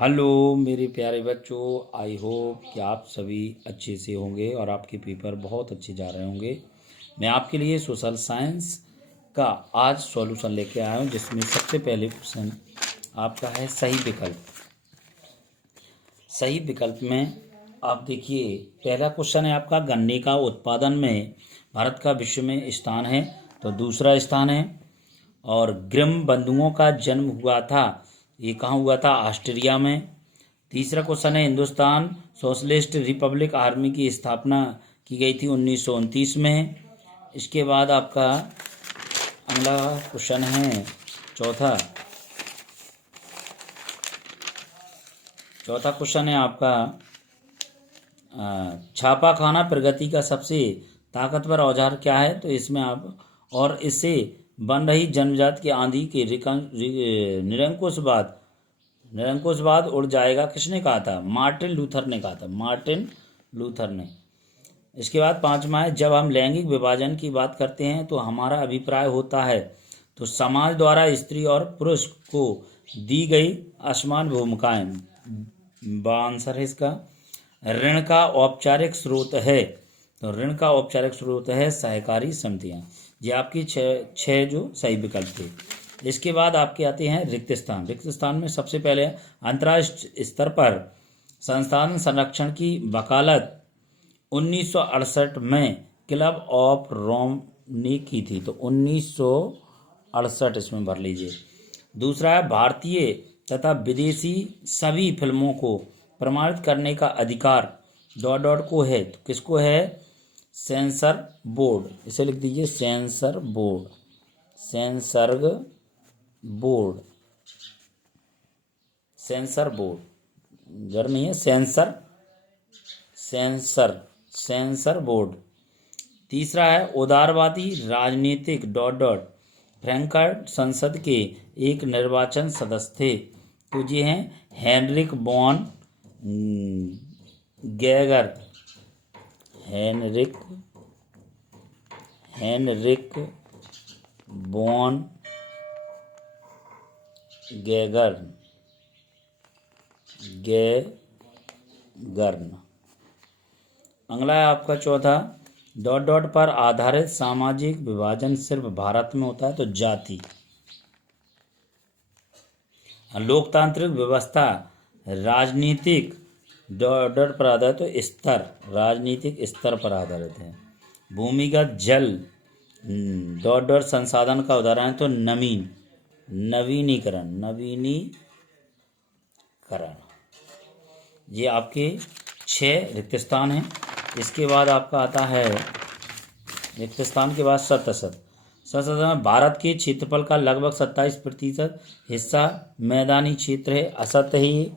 Hello मेरे प्यारे बच्चों। आई होप कि आप सभी अच्छे से होंगे और आपके पेपर बहुत अच्छे जा रहे होंगे। मैं आपके लिए सोशल साइंस का आज सॉल्यूशन लेके आया हूँ, जिसमें सबसे पहले क्वेश्चन आपका है सही विकल्प। सही विकल्प में आप देखिए, पहला क्वेश्चन है आपका, गन्ने का उत्पादन में भारत का विश्व में स्थान है, तो दूसरा स्थान है। और ग्रिम बंधुओं का जन्म हुआ था, ये कहाँ हुआ था? ऑस्ट्रिया में। तीसरा क्वेश्चन है, हिंदुस्तान सोशलिस्ट रिपब्लिक आर्मी की स्थापना की गई थी 1929 में। इसके बाद आपका अगला क्वेश्चन है चौथा। चौथा क्वेश्चन है आपका, छापा खाना प्रगति का सबसे ताकतवर औजार क्या है? तो इसमें आप, और इससे बन रही जन्मजात की आंधी के निरंकुशवाद उड़ जाएगा, किसने कहा था? मार्टिन लूथर ने कहा था, मार्टिन लूथर ने। इसके बाद पांचवा है, जब हम लैंगिक विभाजन की बात करते हैं तो हमारा अभिप्राय होता है तो समाज द्वारा स्त्री और पुरुष को दी गई असमान भूमिकाएं। आंसर है इसका ऋण का औपचारिक स्रोत है, तो ऋण का औपचारिक स्रोत है सहकारी समितियां। ये आपकी छह जो सही विकल्प थे। इसके बाद आपके आते हैं रिक्त स्थान। रिक्त स्थान में सबसे पहले अंतर्राष्ट्रीय स्तर पर संस्थान संरक्षण की वकालत 1968 में क्लब ऑफ रोम ने की थी, तो 1968 इसमें भर लीजिए। दूसरा है, भारतीय तथा विदेशी सभी फिल्मों को प्रमाणित करने का अधिकार डॉट डॉट को है, तो किसको है? Censor board. इसे लिख दीजिए सेंसर बोर्ड, सेंसर्ग बोर्ड, सेंसर बोर्ड। जर नहीं है, सेंसर, सेंसर, सेंसर बोर्ड। तीसरा है, उदारवादी राजनीतिक डॉट डॉट फ्रैंकफर्ट संसद के एक निर्वाचन सदस्य थे, तो ये हैं हेनरिक बॉन गैगर, हेनरिक हेनरिक बॉन गैगर्न, गैगर्न। अगला है आपका चौथा, डॉट डॉट पर आधारित सामाजिक विभाजन सिर्फ भारत में होता है, तो जाति। लोकतांत्रिक व्यवस्था राजनीतिक डॉट डॉट पर आधारित, तो स्तर, राजनीतिक स्तर पर आधारित है। भूमिगत जल डॉट डॉट संसाधन का उदाहरण है, तो नवीनीकरण, नवीनीकरण। ये आपके 6 रिक्त स्थान हैं। इसके बाद आपका आता है रिक्त स्थान के बाद सतसत। सतसत में भारत के क्षेत्रफल का लगभग 27% हिस्सा मैदानी क्षेत्र है, असत है ये।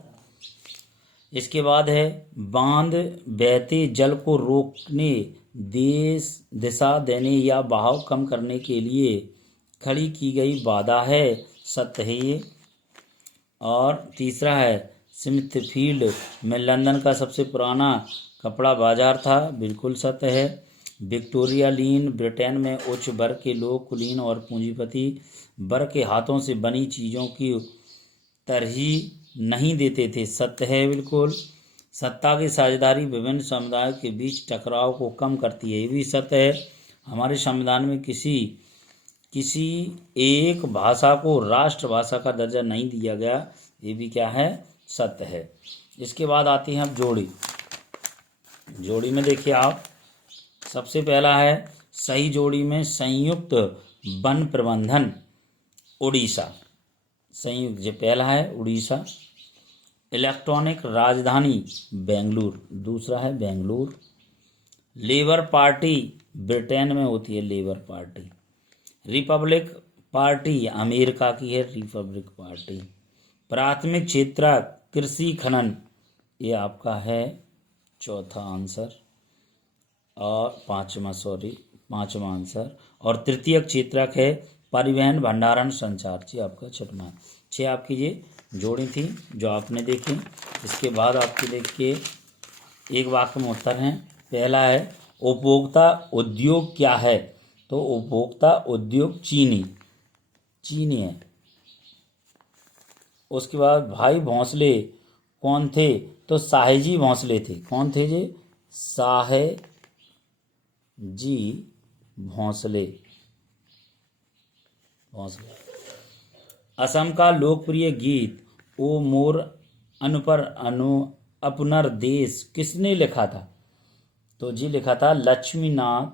इसके बाद है, बांध बहते जल को रोकने, दिशा देने या बहाव कम करने के लिए खड़ी की गई बाधा है, सत्य है ये। और तीसरा है, स्मिथफील्ड में लंदन का सबसे पुराना कपड़ा बाजार था, बिल्कुल सत्य है। विक्टोरिया लीन ब्रिटेन में उच्च वर्ग के लोग कुलीन और पूंजीपति वर्ग के हाथों से बनी चीज़ों की तरजीह नहीं देते थे, सत्य है बिल्कुल। सत्ता की साझेदारी विभिन्न समुदायों के बीच टकराव को कम करती है, ये भी सत्य है। हमारे संविधान में किसी एक भाषा को राष्ट्रभाषा का दर्जा नहीं दिया गया, ये भी क्या है? सत्य है। इसके बाद आती हैं अब जोड़ी। जोड़ी में देखिए आप, सबसे पहला है सही जोड़ी में संयुक्त वन प्रबंधन उड़ीसा, संयुक्त, जो पहला है उड़ीसा। इलेक्ट्रॉनिक राजधानी बेंगलुरु, दूसरा है बेंगलुरु। लेबर पार्टी ब्रिटेन में होती है, labour party. Republic party America की है, रिपब्लिक पार्टी। प्राथमिक क्षेत्र कृषि खनन, ये आपका है चौथा आंसर, और पांचवा आंसर। और तृतीय क्षेत्रक है परिवहन भंडारण संचार, ये आपका छठवां। 6 आपकी ये जोड़ी थी जो आपने देखी। इसके बाद आपके देखिए एक वाक्य में उत्तर हैं। पहला है, उपभोक्ता उद्योग क्या है? तो उपभोक्ता उद्योग चीनी है। उसके बाद भाई भोंसले कौन थे? तो साहेजी भोंसले थे। कौन थे जी? साहेजी भोंसले। असम का लोकप्रिय गीत ओ मोर अपनर देश किसने लिखा था? तो जी लिखा था लक्ष्मीनाथ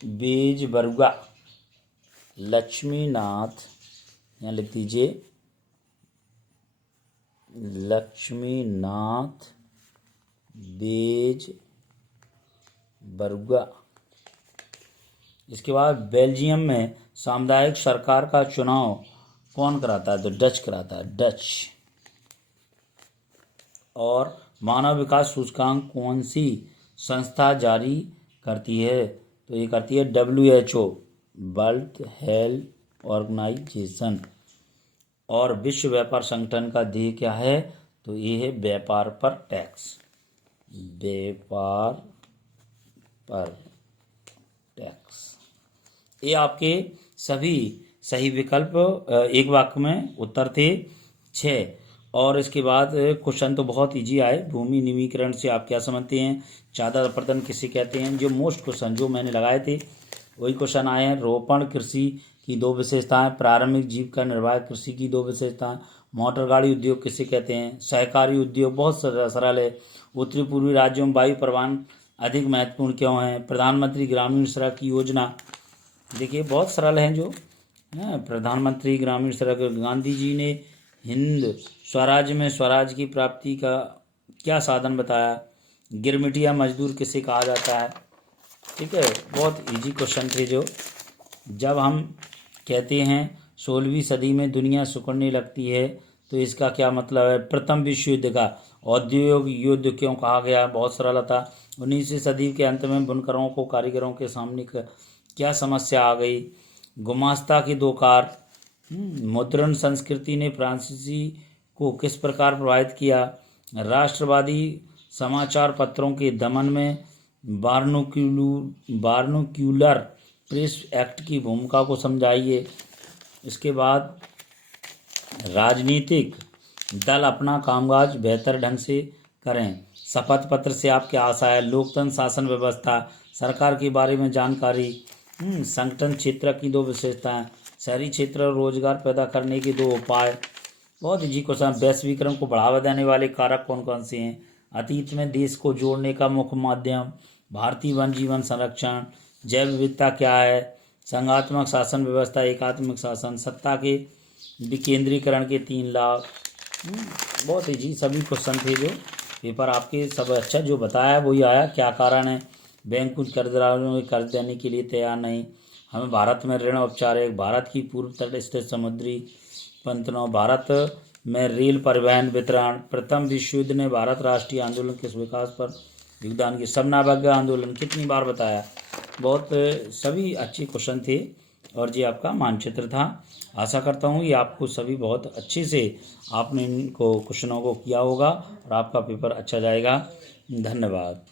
बेजबरुआ। लक्ष्मीनाथ, यहाँ लिख दीजिए लक्ष्मीनाथ बेजबरुआ। इसके बाद बेल्जियम में सामुदायिक सरकार का चुनाव कौन कराता है? तो डच कराता है, डच। और मानव विकास सूचकांक कौन सी संस्था जारी करती है? तो ये करती है WHO, वर्ल्ड हेल्थ ऑर्गेनाइजेशन। और विश्व व्यापार संगठन का ध्येय क्या है? तो ये है व्यापार पर टैक्स। व्यापार पर टैक्स। ये आपके सभी सही विकल्प एक वाक्य में उत्तर थे 6। और इसके बाद क्वेश्चन तो बहुत इजी आए। भूमि निमीकरण से आप क्या समझते हैं? चादर अपरदन किसे कहते हैं? जो मोस्ट क्वेश्चन जो मैंने लगाए थे वही क्वेश्चन आए हैं। रोपण कृषि की 2 विशेषताएं, प्रारंभिक जीविका निर्वाह कृषि की 2 विशेषताएं, मोटर गाड़ी उद्योग किसे कहते हैं? सहकारी उद्योग बहुत सरल है। उत्तरी पूर्वी राज्यों में वायु परिवहन अधिक महत्वपूर्ण क्यों है? प्रधानमंत्री ग्रामीण सड़क योजना, देखिए बहुत सरल हैं जो है। प्रधानमंत्री ग्रामीण सड़क, गांधी जी ने हिंद स्वराज में स्वराज की प्राप्ति का क्या साधन बताया? गिरमिटिया मजदूर किसे कहा जाता है? ठीक है, बहुत इजी क्वेश्चन थे जो। जब हम कहते हैं 16वीं सदी में दुनिया सिकुड़ने लगती है तो इसका क्या मतलब है? प्रथम विश्व युद्ध का औद्योगिक युद्ध क्यों कहा गया? बहुत सरल था। 19वीं सदी के अंत में बुनकरों को कारीगरों के सामने क्या समस्या आ गई? गुमास्ता के 2 कार। मुद्रण संस्कृति ने फ्रांसीसी को किस प्रकार प्रभावित किया? राष्ट्रवादी समाचार पत्रों के दमन में बारनोक्यूलर प्रेस एक्ट की भूमिका को समझाइए। इसके बाद राजनीतिक दल अपना कामकाज बेहतर ढंग से करें। शपथ पत्र से आप क्या आशा है? लोकतंत्र, शासन व्यवस्था, सरकार के बारे में जानकारी, संगठन क्षेत्र की 2 विशेषताएं, शहरी क्षेत्र रोजगार पैदा करने के 2 उपाय। बहुत इजी क्वेश्चन। वैश्वीकरण को बढ़ावा देने वाले कारक कौन कौन से हैं? अतीत में देश को जोड़ने का मुख्य माध्यम, भारतीय वन जीवन संरक्षण, जैव विविधता क्या है, संघात्मक शासन व्यवस्था, एकात्मक शासन, सत्ता के विकेंद्रीकरण के 3 लाभ। बहुत इजी सभी क्वेश्चन थे जो पेपर आपके सब अच्छा जो बताया वही आया। क्या कारण है? बैंक कुछ कर्जदारों को कर्ज देने के लिए तैयार नहीं। हमें भारत में ऋण औपचारिक, भारत की पूर्व तट स्थित समुद्री पंतनों, भारत में रेल परिवहन वितरण, प्रथम विश्व युद्ध ने भारत राष्ट्रीय आंदोलन के विकास पर योगदान की, समनाभाग्य आंदोलन कितनी बार बताया? बहुत सभी अच्छे क्वेश्चन थे और ये आपका मानचित्र था। आशा करता हूँ ये आपको सभी बहुत अच्छे से आपने इनको क्वेश्चनों को किया होगा और आपका पेपर अच्छा जाएगा। धन्यवाद।